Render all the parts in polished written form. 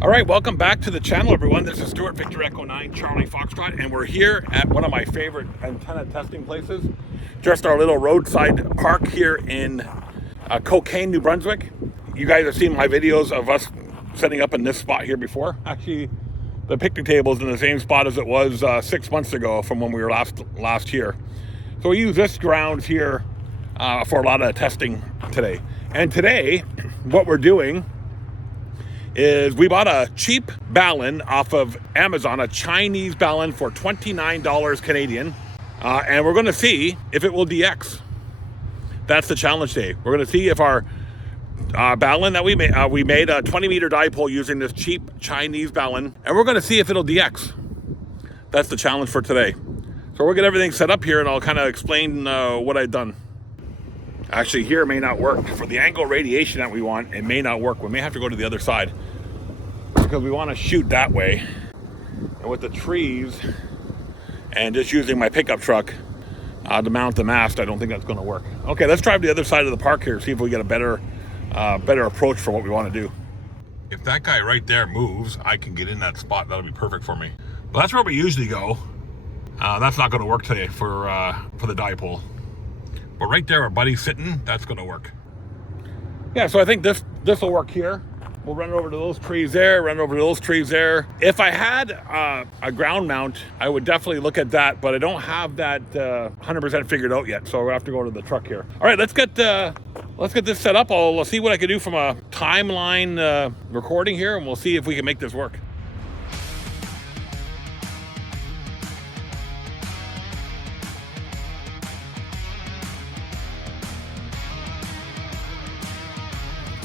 All right, welcome back to the channel, everyone. This is Stuart Victor Echo 9 Charlie Foxtrot, and we're here at one of my favorite antenna testing places, just our little roadside park here in Cocaine, New Brunswick. You guys have seen my videos of us setting up in this spot here before. Actually, the picnic table is in the same spot as it was 6 months ago from when we were last here. So we use this ground here for a lot of testing today. And today, what we're doing is we bought a cheap Balun off of Amazon, a Chinese Balun for $29 Canadian, and we're going to see if it will DX. That's the challenge today. We're going to see if our Balun that we made a 20-meter dipole using this cheap Chinese Balun, and we're going to see if it'll DX. That's the challenge for today. So we'll get everything set up here, and I'll kind of explain what I've done. Actually, here may not work. For the angle radiation that we want, it may not work. We may have to go to the other side because we want to shoot that way. And with the trees and just using my pickup truck to mount the mast, I don't think that's going to work. Okay, let's drive to the other side of the park here, see if we get a better approach for what we want to do. If that guy right there moves, I can get in that spot. That'll be perfect for me. But that's where we usually go. That's not going to work today for the dipole. But right there, our buddy's sitting, that's going to work. Yeah, so I think this will work here. We'll run over to those trees there, run over to those trees there. If I had a ground mount, I would definitely look at that, but I don't have that 100% figured out yet, so we'll have to go to the truck here. All right, let's get this set up. I'll see what I can do from a timeline recording here, and we'll see if we can make this work.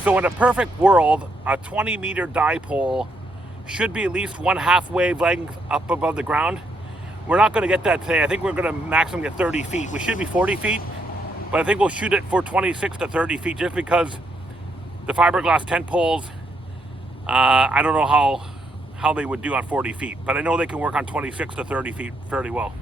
So in a perfect world, a 20-meter dipole should be at least 1/2 wave length up above the ground. We're not going to get that today. I think we're going to maximum get 30 feet. We should be 40 feet, but I think we'll shoot it for 26 to 30 feet just because the fiberglass tent poles, I don't know how they would do on 40 feet, but I know they can work on 26 to 30 feet fairly well.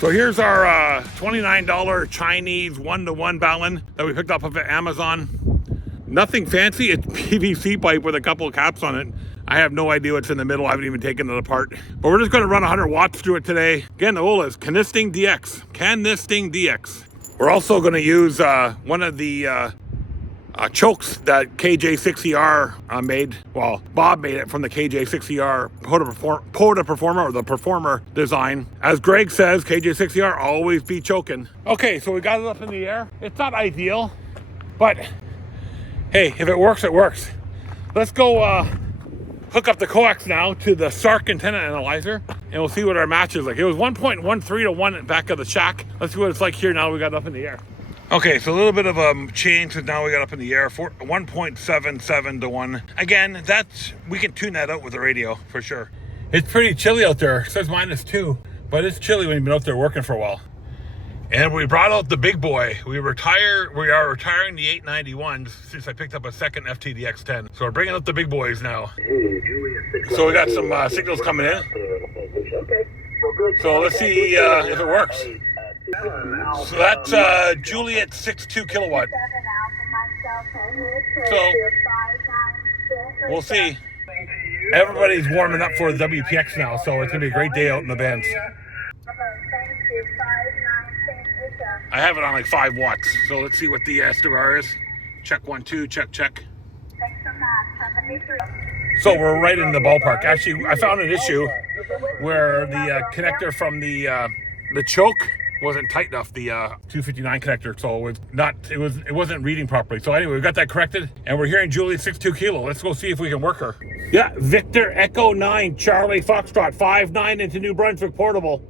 So here's our $29 Chinese 1-to-1 Balun that we picked up off of Amazon. Nothing fancy, it's PVC pipe with a couple of caps on it. I have no idea what's in the middle, I haven't even taken it apart. But we're just gonna run 100 watts through it today. Again, the goal is, can this thing DX? Can this thing DX? We're also gonna use one of the chokes that KJ60R made. Well, Bob made it from the KJ60R Poda Performer, or the Performer design. As Greg says, KJ60R always be choking. Okay, so we got it up in the air. It's not ideal, but hey, if it works, it works. Let's go hook up the coax now to the SARC antenna analyzer, and we'll see what our match is like. It was 1.13 to 1 at back of the shack. Let's see what it's like here now we got it up in the air. Okay, so a little bit of a change because now we got up in the air, 1.77 to 1. Again, we can tune that out with the radio for sure. It's pretty chilly out there. It says -2, but it's chilly when you've been out there working for a while. And we brought out the big boy. We are retiring the 891s since I picked up a second FTDX10. So we're bringing up the big boys now. So we got some signals coming in. So let's see if it works. So that's Juliet 62 kilowatt. So we'll see. Everybody's warming up for the WPX now, so it's gonna be a great day out in the bands. I have it on like 5 watts, so let's see what the SDR is. Check 1, 2, check. So we're right in the ballpark. Actually, I found an issue where the connector from the choke wasn't tight enough, the 259 connector, so it wasn't reading properly. So anyway, we got that corrected, and we're hearing Julie 62 kilo. Let's go see if we can work her. Yeah, Victor Echo 9 Charlie Foxtrot 59 into New Brunswick portable.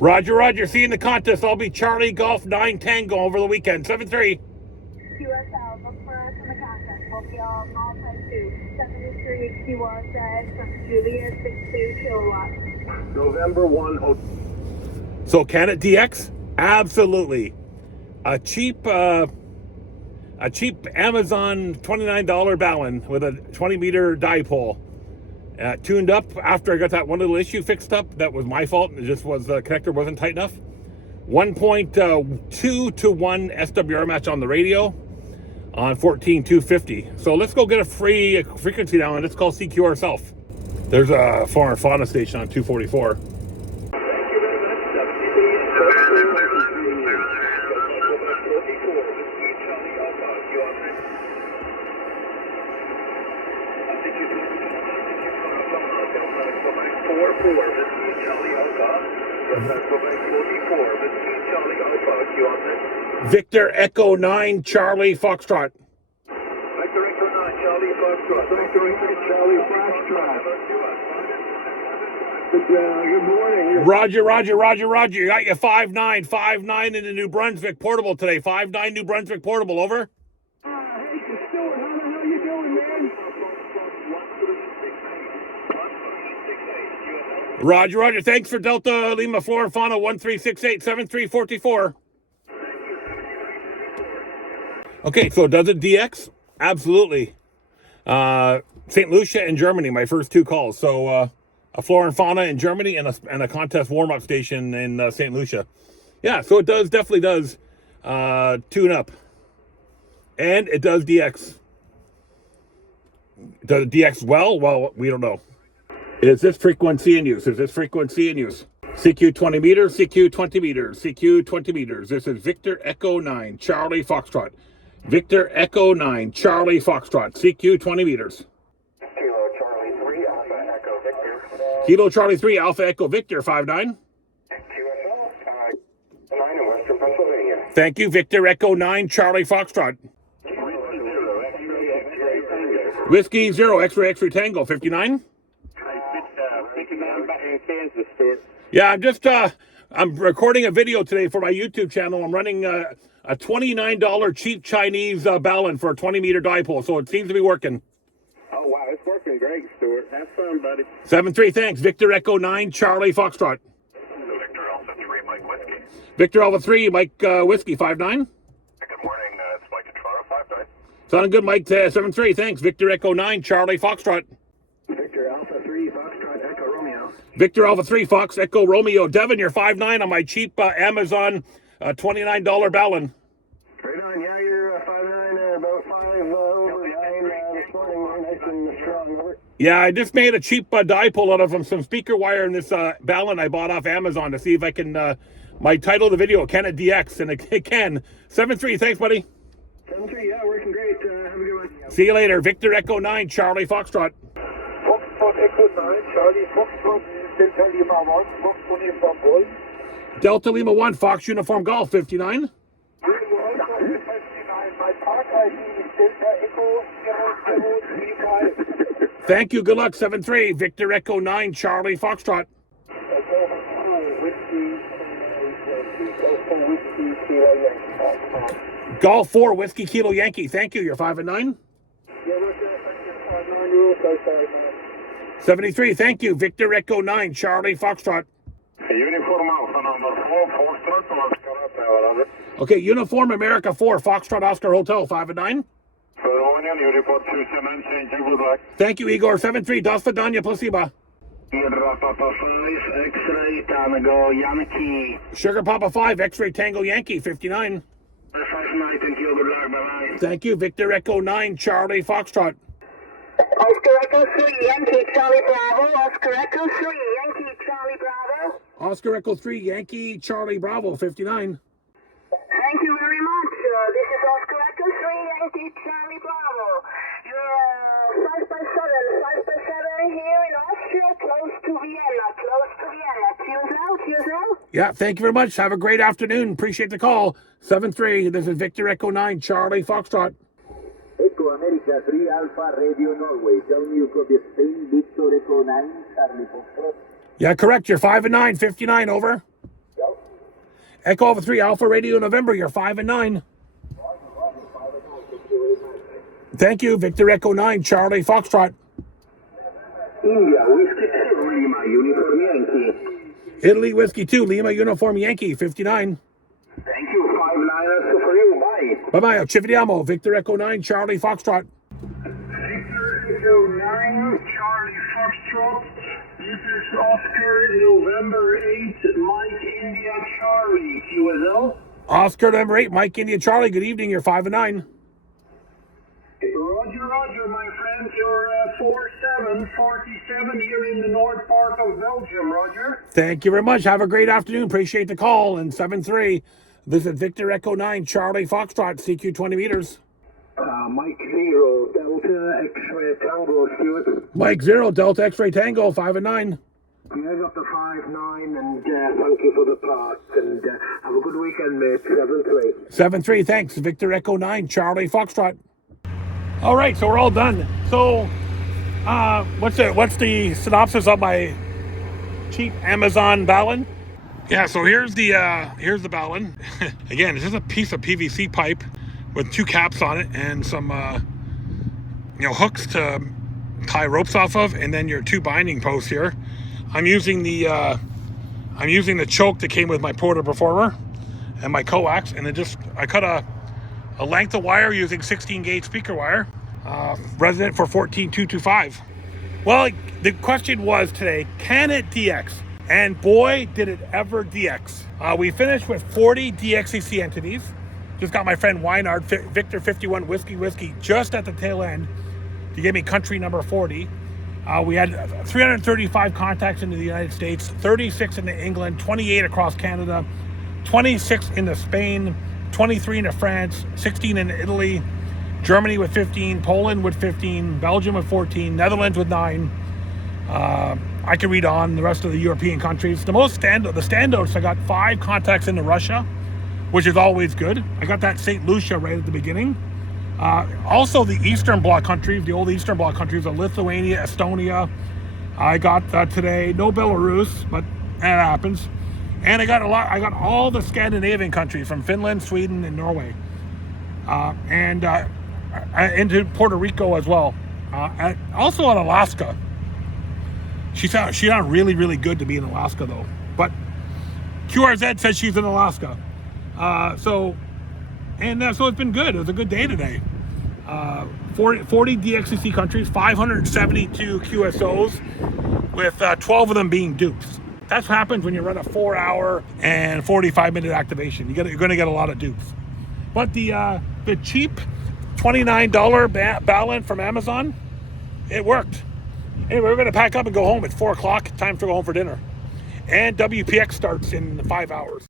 Roger. See you in the contest. I'll be Charlie Golf 9 Tango over the weekend. 7-3. QSL, look for us in the contest. We'll be all type 2. 73 QR said from Julia 62 kilowatts. November 1. So can it DX? Absolutely. A cheap a cheap Amazon $29 Balun with a 20-meter dipole. Tuned up after I got that one little issue fixed up. That was my fault. It just was the connector wasn't tight enough. 1.2 to 1 SWR match on the radio on 14250. So let's go get a free frequency down and let's call CQ ourselves. There's a flora and fauna station on 244. Victor Echo 9 Charlie Foxtrot. Victor Echo 9 Charlie Foxtrot. Victor Echo Charlie Foxtrot. Good morning. Roger. You got your 5.9 in the New Brunswick portable today. 5.9 New Brunswick portable, over. Hey, Stuart, how the hell you doing, man? Roger. Thanks for Delta Lima Flora Fauna 1368 7344. Okay, so does it DX? Absolutely. St. Lucia in Germany, my first two calls. So a flora and fauna in Germany and a contest warm-up station in St. Lucia. Yeah, so it definitely does tune up. And it does DX. Does it DX well? Well, we don't know. Is this frequency in use? CQ 20 meters, CQ 20 meters, CQ 20 meters. This is Victor Echo 9, Charlie Foxtrot. Victor Echo 9, Charlie Foxtrot, CQ 20 meters. Kilo Charlie 3, Alpha Echo Victor. Kilo Charlie 3, Alpha Echo Victor, 5.9. QSL, 9 in Western Pennsylvania. Thank you, Victor Echo 9, Charlie Foxtrot. Whiskey 0, X-ray Tango, 59. 59 back in Kansas, Stuart. Yeah, I'm recording a video today for my YouTube channel. I'm running a $29 cheap Chinese Balun for a 20-meter dipole, so it seems to be working. Oh, wow, it's working great, Stuart. Have fun, buddy. 7-3, thanks. Victor Echo 9, Charlie Foxtrot. Victor Alpha 3, Mike Whiskey. Victor Alpha 3, Mike Whiskey, 5.9. Good morning, it's Mike in Toronto, 5.9. Sounding good, Mike. 7-3, thanks. Victor Echo 9, Charlie Foxtrot. Victor Alpha 3, Foxtrot, Echo Romeo. Victor Alpha 3, Fox Echo Romeo. Devin, you're 5.9 on my cheap Amazon $29 Balun. Right on, yeah, you're 5'9", about 5 over 9 this morning, nice and strong, over. Yeah, I just made a cheap dipole out of some speaker wire in this Balun I bought off Amazon to see if I can, my title of the video, can it DX? And it can. 7-3, thanks, buddy. 7-3, yeah, working great. Have a good one. See you later. Victor Echo 9, Charlie Foxtrot. Foxtrot Echo 9, Charlie Foxtrot, Delta Lima 1, Fox Uniform Golf. Delta Lima 1, Fox Uniform Golf, 59. Thank you. Good luck. 7-3. Victor Echo 9, Charlie Foxtrot. Golf 4, Whiskey Kilo Yankee. Thank you. You're 5-9. 73. Thank you. Victor Echo 9, Charlie Foxtrot. Uniform Alpha number 4, Foxtrot, Oscar. Okay, Uniform America 4, Foxtrot Oscar Hotel, 5-9. You report 27, thank you, good luck. Thank you, Igor. 7-3, Das Vidania, Placebo. X-ray Tango Yankee. Sugar Papa 5, X-ray Tango Yankee, 59. 5-9, thank you, good luck, bye-bye. Thank you, Victor Echo 9, Charlie Foxtrot. Oscar Echo 3, Yankee Charlie Bravo. Oscar Echo 3, Yankee Charlie Bravo. Oscar Echo 3, Yankee Charlie Bravo, 59. Thank you very much. This is Oscar Echo 3, Yankee Charlie Bravo. You're 5x7 here in Austria, close to Vienna. Cheers out. Yeah, thank you very much. Have a great afternoon. Appreciate the call. 7-3, this is Victor Echo 9, Charlie Foxtrot. Echo America 3 Alpha Radio Norway. Tell me you copy Spain, Victor Echo 9, Charlie Foxtrot. Yeah, correct. You're 5-9, 59, over. Yep. Echo Alpha 3 Alpha Radio November, you're 5-9. Thank you, Victor Echo 9, Charlie Foxtrot. India, Whiskey 2, Lima, Uniform Yankee. Italy Whiskey 2, Lima Uniform Yankee, 59. Thank you, 5-9 for you, bye. Bye-bye. Ci vediamo. Victor Echo 9, Charlie Foxtrot. Victor Echo 9, Charlie Foxtrot. This is Oscar, November 8, Mike India Charlie, QSL. Oscar number 8, Mike India Charlie. Good evening. You're 5 and 9. Roger, Roger, my friend. You're 4747 here in the north part of Belgium, Roger. Thank you very much. Have a great afternoon. Appreciate the call. And 7-3. Visit Victor Echo 9, Charlie Foxtrot, CQ 20 meters. Mike 0, Delta X-ray Tango, Stuart. Mike 0, Delta X-ray Tango, 5 and 9. Yeah, I got the 5-9, and thank you for the parts, and have a good weekend, mate. 7-3. 7-3, thanks. Victor Echo 9, Charlie Foxtrot. All right, so we're all done. So, what's the synopsis of my cheap Amazon Balun? Yeah, so here's the Balun. Again, it's just a piece of PVC pipe with 2 caps on it and some hooks to tie ropes off of, and then your 2 binding posts here. I'm using the choke that came with my Porter Performer and my coax, and I cut a length of wire using 16 gauge speaker wire, resonant for 14225. Well, the question was today, can it DX? And boy, did it ever DX. We finished with 40 DXing entities. Just got my friend Weinard, Victor 51 Whiskey, just at the tail end to give me country number 40. We had 335 contacts into the United States, 36 into England, 28 across Canada, 26 into Spain, 23 into France, 16 into Italy, Germany with 15, Poland with 15, Belgium with 14, Netherlands with 9. I can read on the rest of the European countries. The standouts, I got 5 contacts into Russia, which is always good. I got that St. Lucia right at the beginning. Also the Eastern Bloc countries, the old Eastern Bloc countries of Lithuania, Estonia. I got today, no Belarus, but that happens. And I got all the Scandinavian countries from Finland, Sweden, and Norway. And into Puerto Rico as well. And also on Alaska. She sounded really, really good to be in Alaska though. But QRZ says she's in Alaska. So it's been good. It was a good day today. 40 DXing countries, 572 QSOs, with 12 of them being dupes. That's what happens when you run a 4-hour and 45-minute activation. You're going to get a lot of dupes. But the cheap $29 Balun from Amazon, it worked. Anyway, we're going to pack up and go home at 4 o'clock. Time to go home for dinner. And WPX starts in 5 hours.